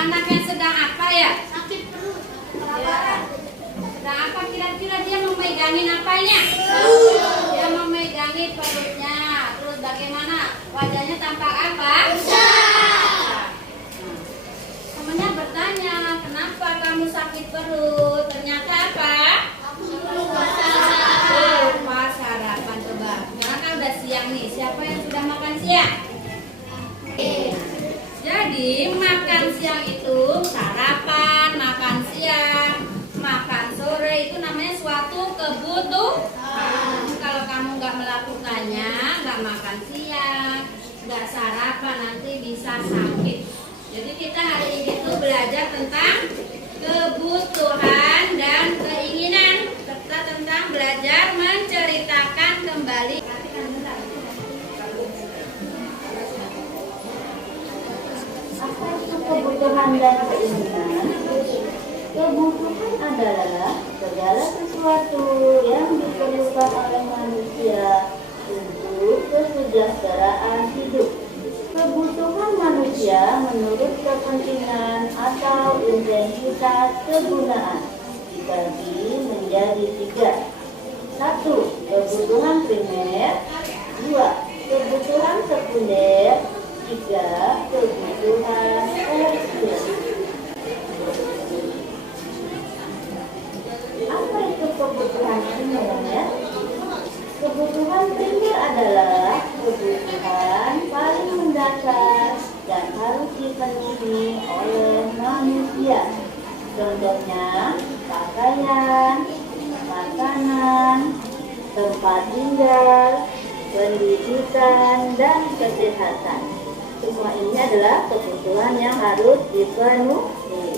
Anaknya sedang apa ya? Sakit perut. Ya. Sedang apa kira-kira dia memegangin apanya? Dia memegangi perutnya. Terus bagaimana? Wajahnya tampak apa? Temennya bertanya, kenapa kamu sakit perut? Ternyata apa? Lupa sarapan. Coba. Sekarang kan udah siang nih. Siapa yang sudah makan siang? Jadi makan siang itu sarapan, makan siang, makan sore itu namanya suatu kebutuhan. Kalau kamu nggak melakukannya, nggak makan siang, nggak sarapan, nanti bisa sakit. Jadi kita hari ini tuh belajar tentang kebutuhan dan keinginan, serta tentang belajar menceritakan kembali. Apa itu kebutuhan dan keinginan? Kebutuhan adalah segala sesuatu yang diperlukan oleh manusia untuk kesejahteraan hidup. Kebutuhan manusia menurut kepentingan atau intensitas kegunaan dibagi menjadi 3. 1. Kebutuhan primer. 2. Kebutuhan sekunder. 3. Kebutuhan tersier. Apa itu kebutuhan primer? Kebutuhan primer adalah kebutuhan paling mendasar dan harus dipenuhi oleh manusia. Contohnya, pakaian, makanan, tempat tinggal, pendidikan, dan kesehatan. Semua ini adalah kebutuhan yang harus dipenuhi.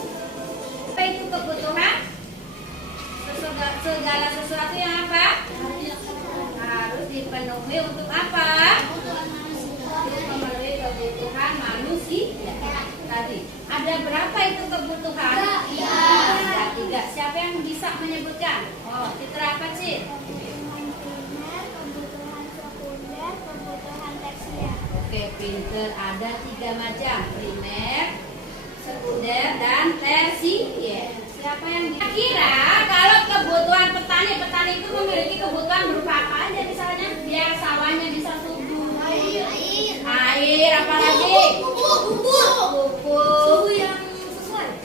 Apa itu kebutuhan? Segala sesuatu yang apa? Harus dipenuhi untuk apa? Untuk memenuhi kebutuhan manusia. Tadi ada berapa itu kebutuhan? Ada 3. Siapa yang bisa menyebutkan? Oh, Citra apa sih? Kebutuhan sekunder, kebutuhan tersier. Oke, pinter. Ada 3 macam: primer, sekunder, dan tersier. Siapa yang kira kalau kebutuhan petani itu memiliki kebutuhan berupa apa aja? Misalnya biar sawahnya bisa subur. Air, apalagi? Pupuk.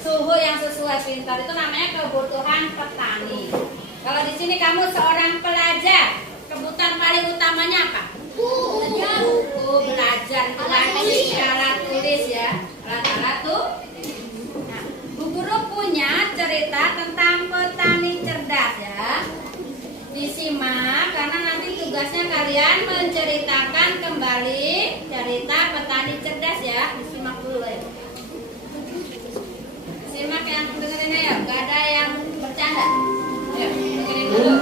Suhu yang sesuai. Pintar, itu namanya kebutuhan petani. Kalau di sini kamu seorang pelajar, kebutuhan paling utamanya apa? Buku, belajar, melatih cara tulis ya. Alat-alat tuh. Nah, Bu Guru punya cerita tentang petani cerdas ya. Disimak karena nanti tugasnya kalian menceritakan kembali cerita petani cerdas ya. Disimak dulu ya. Simak yang dengerin ya, gak ada yang bercanda. Ya, dengerin dulu.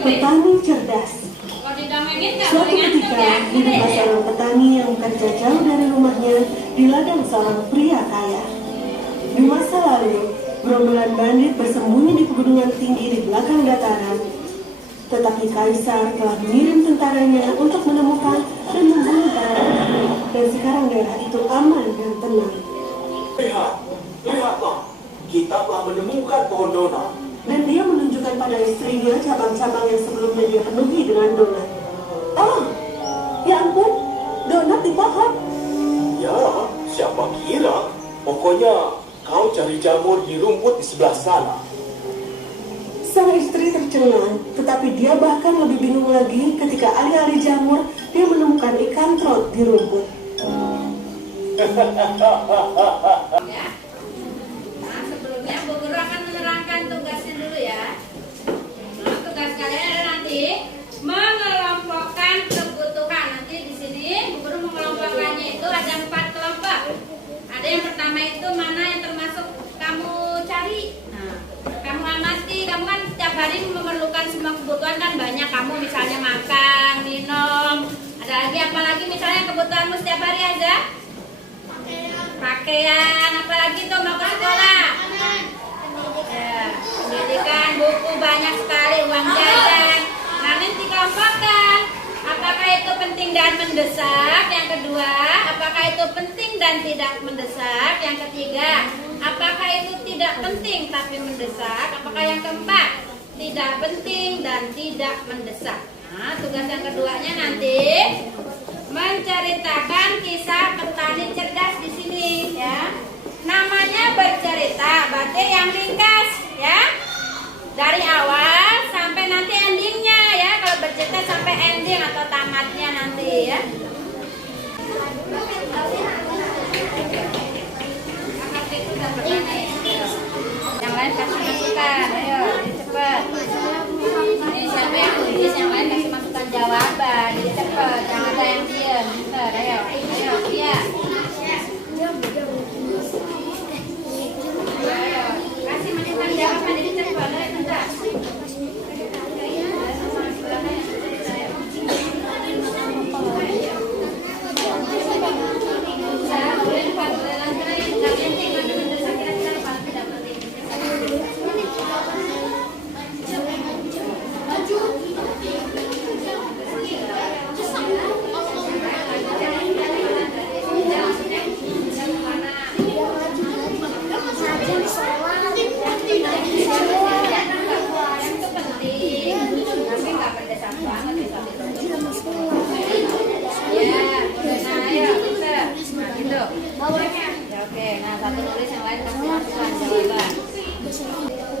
Petani cerdas. Kalau didongengin gak Suatu boleh ngantuk ketika ya. hidup seorang petani yang bekerja jauh dari rumahnya di ladang seorang pria kaya. Di masa lalu, gerombolan bandit bersembunyi di pegunungan tinggi di belakang dataran. Tetapi Kaisar telah mengirim tentaranya untuk menemukan dan membunuh para petani. Dan sekarang daerah itu aman dan tenang. Lihatlah, kita telah menemukan pohon donat. Dan dia menunjukkan pada istrinya cabang-cabang yang sebelumnya dia penuhi dengan donat. Oh, ya ampun, donat di pohon. Ya, siapa kira? Pokoknya kau cari jamur di rumput di sebelah sana. Sang istri tercengang, tetapi dia bahkan lebih bingung lagi ketika alih-alih jamur, dia menemukan ikan trot di rumput. Ya. Nah, sebelumnya Bu Guru akan menerangkan tugasnya dulu ya. Nah, tugas kalian adalah nanti mengelompokkan kebutuhan. Nanti di sini Bu Guru mengelompokkannya itu ada 4 kelompok. Ada yang pertama itu mana yang termasuk kamu cari. Nah, kamu amati, kamu kan setiap hari memerlukan semua kebutuhan kan banyak. Kamu misalnya makan, minum, ada lagi apalagi misalnya kebutuhanmu setiap hari aja. Pakaian, apalagi tuh mau ke sekolah. Ya, pendidikan, buku banyak sekali, uang jajan. Nah, nanti dikelompokkan. Apa apakah itu penting dan mendesak? Yang kedua, apakah itu penting dan tidak mendesak? Yang ketiga, apakah itu tidak penting tapi mendesak? Apakah yang keempat, tidak penting dan tidak mendesak? Nah, tugas yang keduanya nanti menceritakan kisah petani cerdas di sini ya. Namanya bercerita, berarti yang ringkas ya. Dari awal sampai nanti endingnya ya. Kalau bercerita sampai ending atau tamatnya nanti ya. Yang lain kasih masukan, ayo cepet. Nih siapa yang tulis, yang lain kasih masukan jawaban. Jadi cepet, jangan ada yang diam. Bentar, ayo, iya. Ayo, kasih masukan jawaban. Jadi cepet, ayo bentar. Oke, nah satu tulis yang lain kasih masukan jawaban.